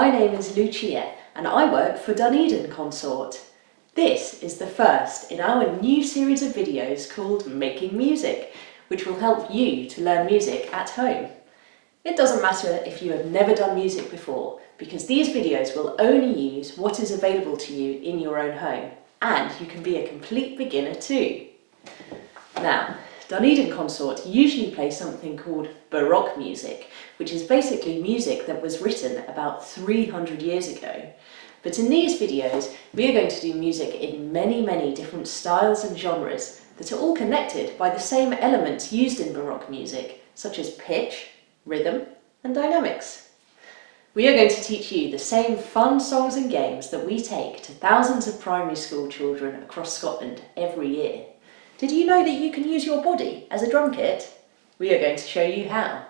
My name is Lucia and I work for Dunedin Consort. This is the first in our new series of videos called Making Music, which will help you to learn music at home. It doesn't matter if you have never done music before, because these videos will only use what is available to you in your own home, and you can be a complete beginner too. Now, Dunedin Consort usually play something called Baroque music, which is basically music that was written about 300 years ago. But in these videos, we are going to do music in many different styles and genres that are all connected by the same elements used in Baroque music, such as pitch, rhythm, and dynamics. We are going to teach you the same fun songs and games that we take to thousands of primary school children across Scotland every year. Did you know that you can use your body as a drum kit? We are going to show you how.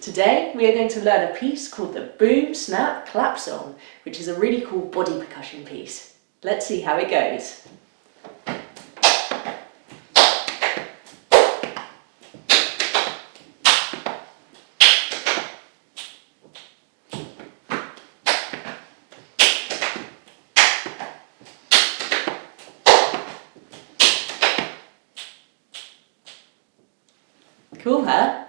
Today we are going to learn a piece called the Boom Snap Clap Song, which is a really cool body percussion piece. Let's see how it goes. Cool, huh?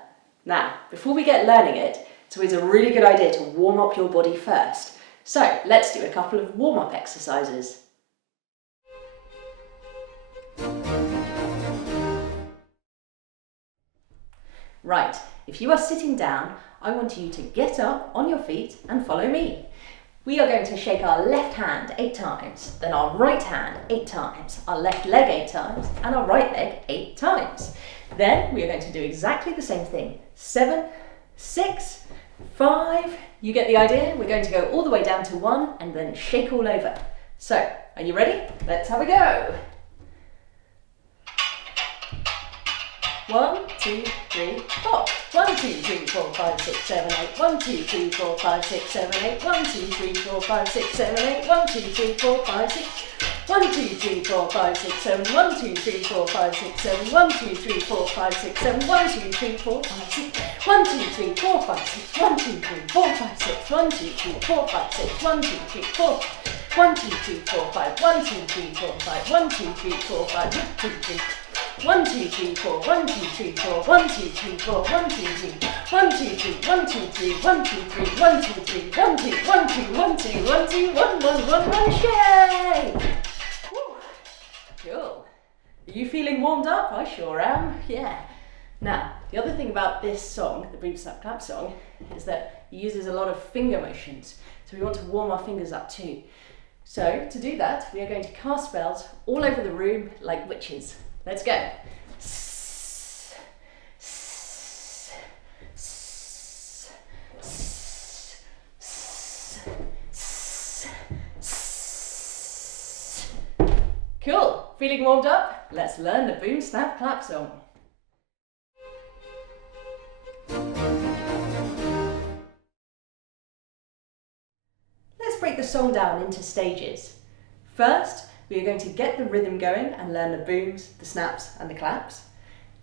Now, before we get learning it, it's always a really good idea to warm up your body first. So, let's do a couple of warm-up exercises. Right, if you are sitting down, I want you to get up on your feet and follow me. We are going to shake our left hand 8 times, then our right hand 8 times, our left leg 8 times, and our right leg 8 times. Then we are going to do exactly the same thing. 7, 6, 5, you get the idea? We're going to go all the way down to 1 and then shake all over. So, are you ready? Let's have a go. 1, 2, 3, 4. 1, 2, 3, 4, 5, 6, 7, 8. 1, 2, 3, 4, 5, 6, 7, 8. 1, 2, 3, 4, 5, 6, 7, 8. 1, 2, 3, 4, 5, 6. 1, 2, 3, 4, 5, 6, 7. 1, 2, 3, 4, 5, 6, 7. 1, 2, 3, 4, 5, 6, 7. 1, 2, 3, 4, 5, 6. 1, 2, 3, 4, 5, 6. 1, 2, 3, 4, 5, 6. 1, 2, 3, 4, 5, 6. 1, 2, 3, 4. 1, 2, 3, 4, 5. 1, 2, 3, 4, 5. 1, 2, 3, 4, 5. 1, 2, 3. 1, 2, 3, 4, 1, 2, 3, 4, 1, 2, 3, 4, 1, 2, 3, 1, 2, 3, 1, 2, 3, 1, 2, 3, 1, 2, 3, 1, 2, 1, 2, 1, 2, 1, 2, 1, 1, 1, 1, shake! Woo. Cool. Are you feeling warmed up? I sure am, yeah. Now, the other thing about this song, the Boom Snap Clap song, is that it uses a lot of finger motions. So we want to warm our fingers up too. So, to do that, we are going to cast spells all over the room like witches. Let's go. Cool. Feeling warmed up? Let's learn the Boom Snap Clap song. Let's break the song down into stages. First, we are going to get the rhythm going and learn the booms, the snaps and the claps.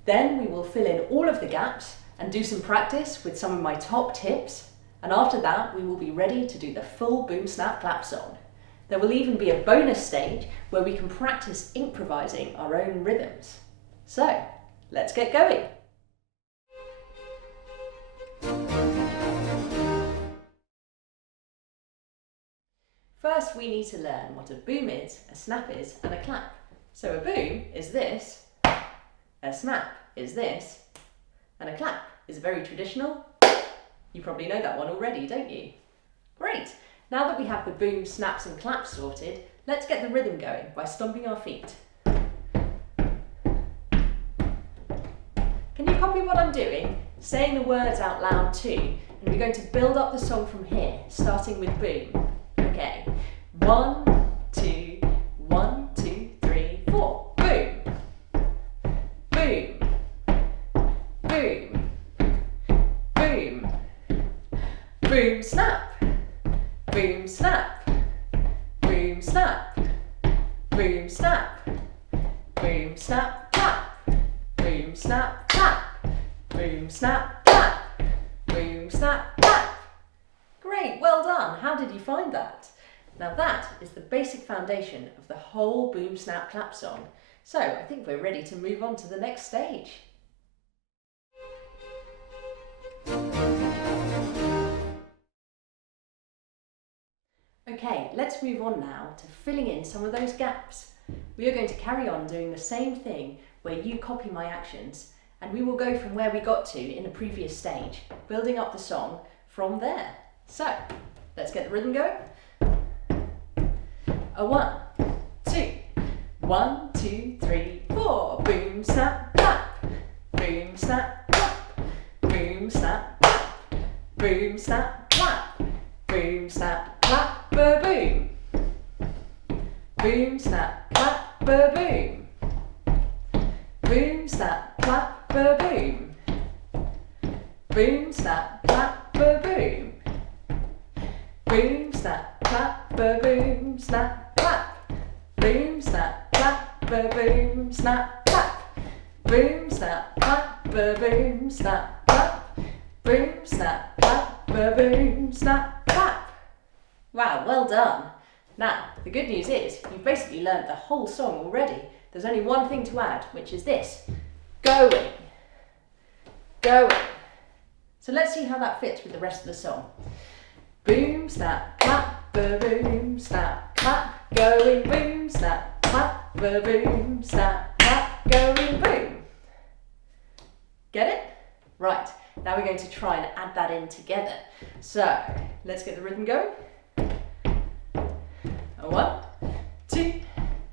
Then we will fill in all of the gaps and do some practice with some of my top tips. And after that, we will be ready to do the full Boom Snap Clap song. There will even be a bonus stage where we can practice improvising our own rhythms. So, let's get going. First, we need to learn what a boom is, a snap is, and a clap. So a boom is this, a snap is this, and a clap is very traditional. You probably know that one already, don't you? Great! Now that we have the boom, snaps, and claps sorted, let's get the rhythm going by stomping our feet. Can you copy what I'm doing? Saying the words out loud too, and we're going to build up the song from here, starting with boom. Okay, 1, 2, 1, 2, 3, 4. Boom, boom, boom, boom, boom, snap, boom, snap, boom, snap, boom, snap, boom, snap, clap, boom, snap, clap, boom, snap, clap, boom, snap, clap. Great, well done. done. How did you find that? Now that is the basic foundation of the whole boom, snap, clap song. So I think we're ready to move on to the next stage. Okay, let's move on now to filling in some of those gaps. We are going to carry on doing the same thing where you copy my actions, and we will go from where we got to in the previous stage, building up the song from there. So, let's get the rhythm going. A 1, 2, 1, 2, 3, 4. Boom, snap, clap. Boom, snap, clap. Boom, snap, clap. Boom, snap, clap. Boom, snap, clap, ba-boom. Boom, snap, clap, ba-boom. Boom, snap, clap, ba-boom. Boom, snap, clap, ba-boom. Boom, snap, clap, ba-boom, snap, clap. Boom, snap, clap, ba-boom, snap, clap. Boom, snap, clap, ba-boom, snap, clap. Boom, snap, clap, ba-boom, snap, clap. Wow, well done. Now, the good news is you've basically learnt the whole song already. There's only one thing to add, which is this. Going. Going. So let's see how that fits with the rest of the song. Boom, snap, clap, ba-boom, snap, clap, going, boom, snap, clap, ba-boom, snap, clap, going, boom. Get it? Right, now we're going to try and add that in together. So, let's get the rhythm going. 1, 2,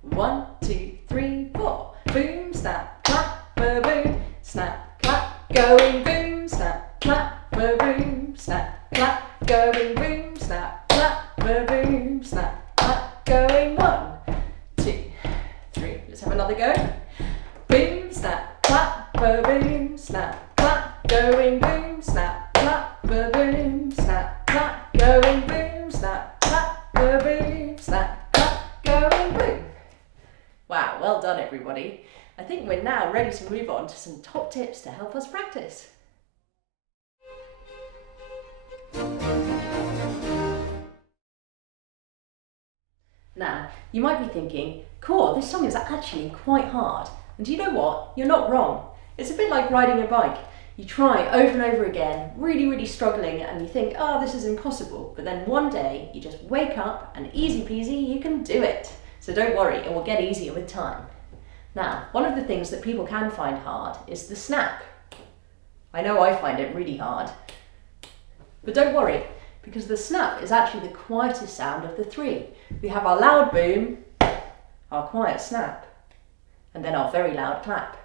1, 2, 3, 4. Boom, snap, clap, ba-boom, snap, clap, going, boom, snap, clap, ba-boom, snap, clap, going, boom, snap, clap, ba-boom, snap, clap, going. 1, 2, 3. Let's have another go. Boom, snap, clap, ba-boom, snap, clap, going, boom, snap, clap, ba-boom, snap, clap, going, boom, snap, clap, ba-boom, snap, clap, going, boom. Wow, well done everybody. I think we're now ready to move on to some top tips to help us practice. Now, you might be thinking, cool, this song is actually quite hard. And do you know what? You're not wrong. It's a bit like riding a bike. You try over and over again, really struggling, and you think, oh, this is impossible. But then one day, you just wake up and easy peasy, you can do it. So don't worry, it will get easier with time. Now, one of the things that people can find hard is the snap. I know I find it really hard. But don't worry, because the snap is actually the quietest sound of the three. We have our loud boom, our quiet snap, and then our very loud clap.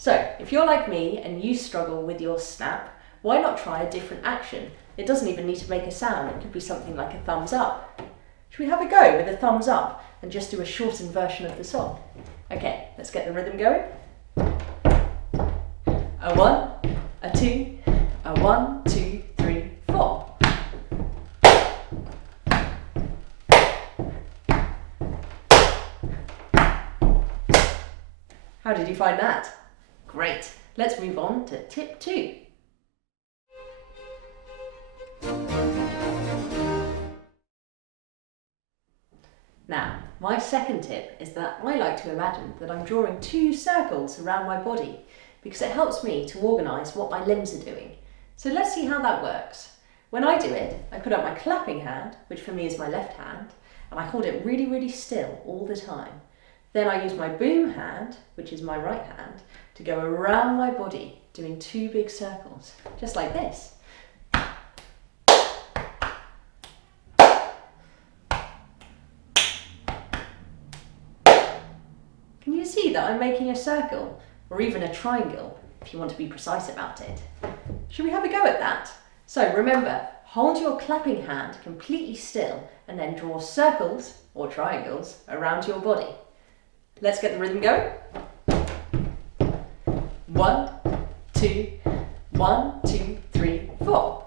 So, if you're like me and you struggle with your snap, why not try a different action? It doesn't even need to make a sound, it could be something like a thumbs up. Should we have a go with a thumbs up and just do a shortened version of the song? Okay, let's get the rhythm going. A 1, a 2, a 1, 2, 3, 4. How did you find that? Great. Let's move on to tip 2. Now, my second tip is that I like to imagine that I'm drawing 2 circles around my body because it helps me to organise what my limbs are doing. So let's see how that works. When I do it, I put up my clapping hand, which for me is my left hand, and I hold it really still all the time. Then I use my boom hand, which is my right hand, to go around my body, doing 2 big circles, just like this. Can you see that I'm making a circle, or even a triangle, if you want to be precise about it? Should we have a go at that? So remember, hold your clapping hand completely still, and then draw circles, or triangles, around your body. Let's get the rhythm going. 1, 2, 1, 2, 3, 4.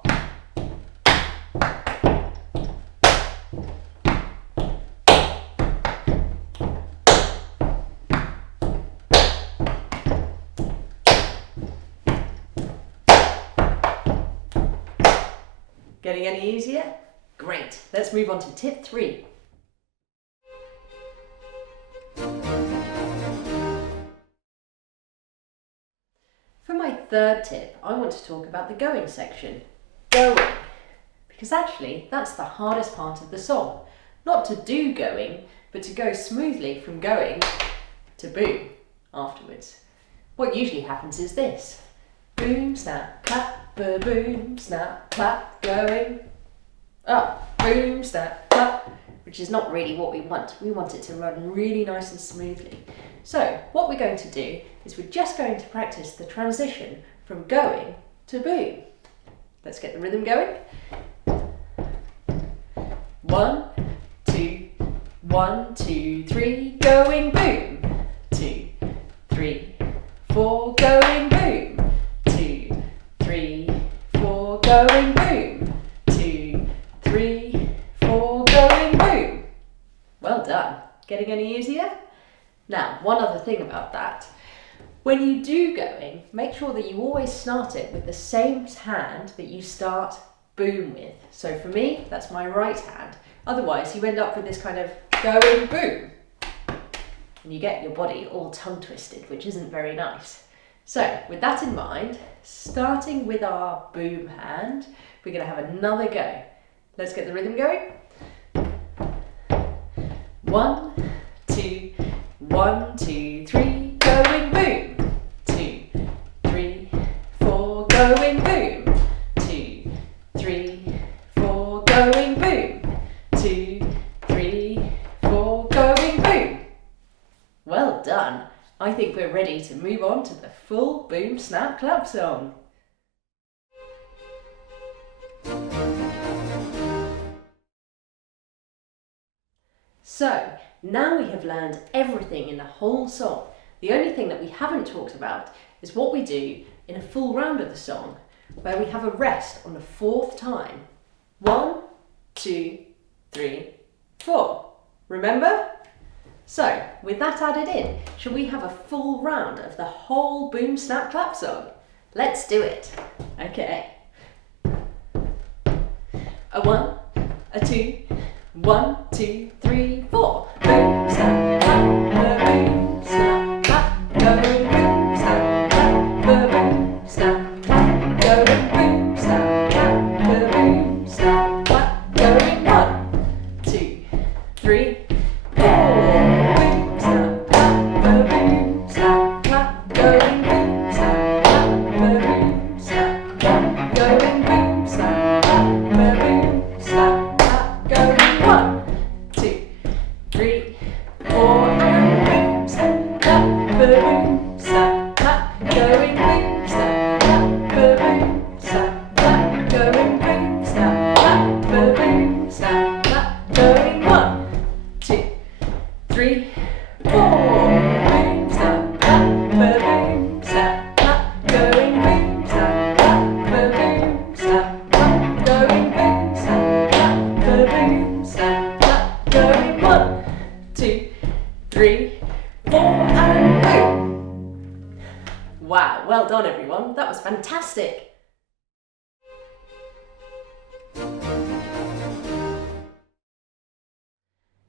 Getting any easier? Great, let's move on to tip 3. For my third tip, I want to talk about the going section. Going. Because actually, that's the hardest part of the song. Not to do going, but to go smoothly from going to boom afterwards. What usually happens is this. Boom, snap, clap, boom, snap, clap, going up, boom, snap, clap, which is not really what we want. We want it to run really nice and smoothly. So what we're going to do is we're just going to practice the transition from going to boom. Let's get the rhythm going. 1, 2, 1, 2, 3, going boom. 2, 3, 4, going boom. 2, 3, 4, going boom. 2, 3, 4, going boom. Well done. Getting any easier? Now, one other thing about that. When you do going, make sure that you always start it with the same hand that you start boom with. So for me, that's my right hand. Otherwise, you end up with this kind of going boom. And you get your body all tongue twisted, which isn't very nice. So with that in mind, starting with our boom hand, we're going to have another go. Let's get the rhythm going. 1, 2, 1, 2, 3, going boom. 2, 3, 4, going boom. 2, 3, 4, going boom. 2, 3, 4, going boom. Well done. I think we're ready to move on to the full boom snap clap song. So, now we have learned everything in the whole song. The only thing that we haven't talked about is what we do in a full round of the song, where we have a rest on the 4th time. 1, 2, 3, 4. Remember? So, with that added in, shall we have a full round of the whole boom snap clap song? Let's do it. Okay. A 1, a 2, 1, 2, 3, 4. Boom, snap, clap, boom, snap, clap, going boom, snap, clap, boom, snap, clap, going boom, snap, clap, boom, snap, clap, going 1, 2, 3, 4. Boom, snap, clap, boom, snap, clap, going boom, snap, clap, boom, snap, clap, going boom, snap, clap, boom, snap, clap, going 1, 2, 3, 4, and boom, snap, clap, boom, snap, clap, going boom, snap, clap, boom, snap, clap, going boom, snap, clap, boom, snap, clap, going 1, 2, 3, 4. Boom, snap, clap, boom, snap, clap, going boom, snap, clap, boom, snap, clap, going boom, snap, clap, boom, snap, clap, going 1, 2, 3, 4, and boom. Wow, well done everyone. That was fantastic.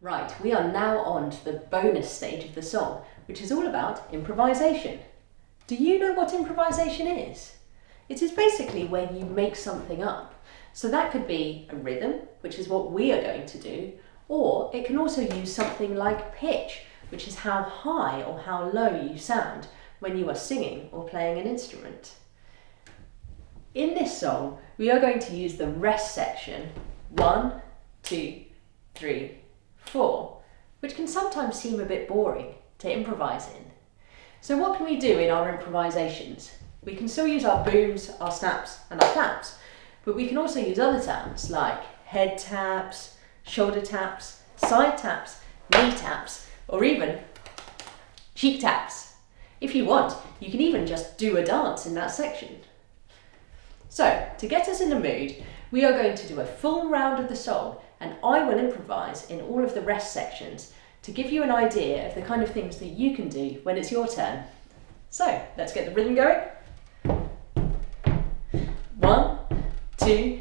Right, we are now on to the bonus stage of the song, which is all about improvisation. Do you know what improvisation is? It is basically where you make something up. So that could be a rhythm, which is what we are going to do, or it can also use something like pitch, which is how high or how low you sound when you are singing or playing an instrument. In this song, we are going to use the rest section, 1, 2, 3, 4, which can sometimes seem a bit boring to improvise in. So what can we do in our improvisations? We can still use our booms, our snaps and our claps, but we can also use other sounds like head taps, shoulder taps, side taps, knee taps, or even cheek taps. If you want, you can even just do a dance in that section. So, to get us in the mood, we are going to do a full round of the song, and I will improvise in all of the rest sections to give you an idea of the kind of things that you can do when it's your turn. So, let's get the rhythm going. 1, 2,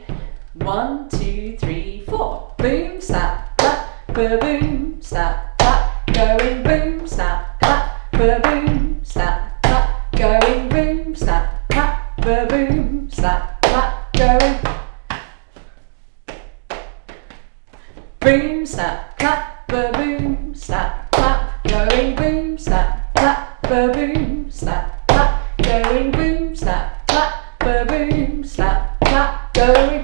1, 2, 3, 4. boom, snap, clap, ba-boom, snap, clap, going boom, snap, clap, ba-boom, snap, clap, going boom, snap, clap, ba-boom, snap, clap, going boom, snap, clap, ba-boom, snap, clap, going boom, snap, clap, ba-boom, snap, clap, going boom, snap, clap, ba-boom, snap, clap, going boom,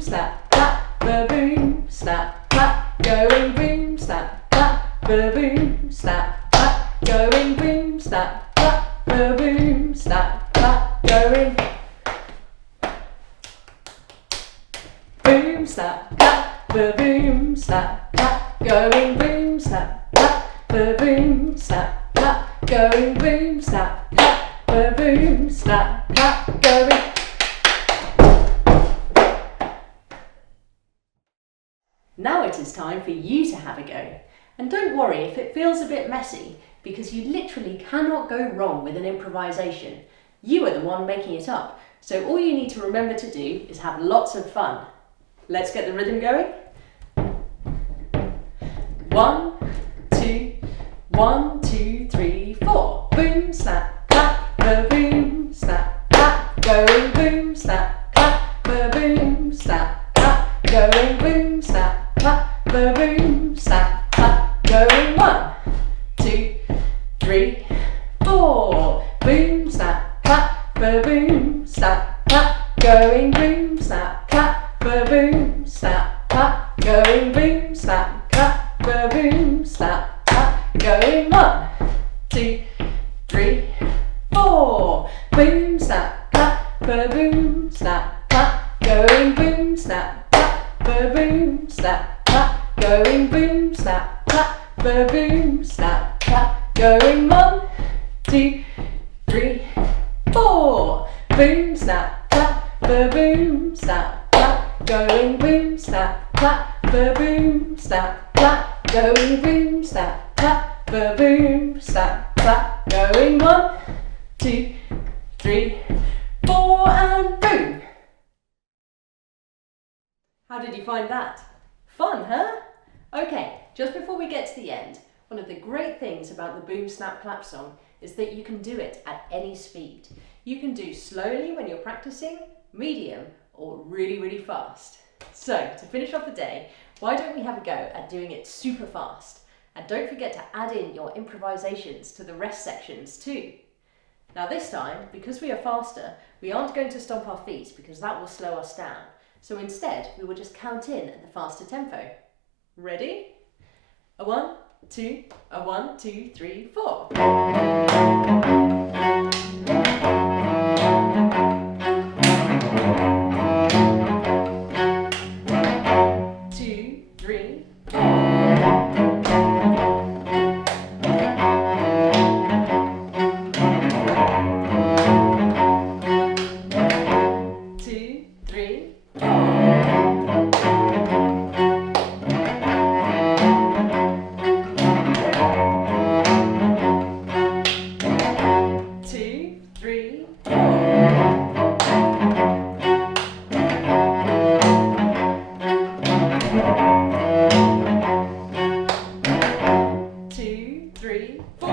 snap, clap, ba-boom, snap, clap, going boom, snap, clap, ba-boom, snap, clap, going boom, snap, clap, ba-boom, snap, clap, going boom, snap, clap, ba-boom, snap, clap, going boom, snap, clap, ba-boom, snap, clap, going boom, snap, clap, ba-boom, snap, clap, going. Now it is time for you to have a go. And don't worry if it feels a bit messy, because you literally cannot go wrong with an improvisation. You are the one making it up, so all you need to remember to do is have lots of fun. Let's get the rhythm going. 1, 2, 1, 2, 3, 4. Boom, snap, clap, ba-boom, snap, clap, going boom, snap, clap, ba-boom, snap, clap, going boom, snap, clap, ba-boom, snap, clap, going 1, 2, 3, 4. Boom, snap, clap, ba-boom, snap, clap, going boom, snap, clap, ba-boom, snap, clap, going boom, snap, clap, ba-boom, snap, clap, going 1, 2, 3, 4. Boom, snap, clap, ba-boom, snap, clap, going boom, snap, clap, ba-boom, snap, clap, going boom, snap, clap, ba-boom, snap, clap, going 1, 2, 3, 4. Boom, snap, clap, ba-boom, snap, clap, going boom, snap, clap, ba-boom, snap, clap, going boom, snap, clap, ba-boom, snap, clap, going 1, 2, 3, 4, and boom. How did you find that? Fun, huh? Okay, just before we get to the end, one of the great things about the Boom Snap Clap song is that you can do it at any speed. You can do slowly when you're practicing, medium, or really, really fast. So, to finish off the day, why don't we have a go at doing it super fast? And don't forget to add in your improvisations to the rest sections too. Now this time, because we are faster, we aren't going to stomp our feet because that will slow us down. So instead, we will just count in at the faster tempo. Ready? A 1, 2, a 1, 2, 3, 4. 2, 3, 2, 3, 2, 3, 2, 3, 4.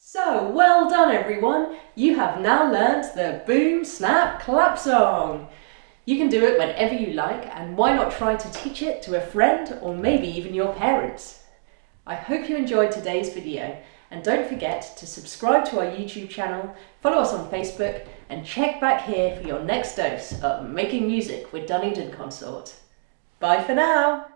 So, well done everyone! You have now learnt the Boom Snap Clap song! You can do it whenever you like, and why not try to teach it to a friend or maybe even your parents? I hope you enjoyed today's video, and don't forget to subscribe to our YouTube channel, follow us on Facebook, and check back here for your next dose of Making Music with Dunedin Consort. Bye for now!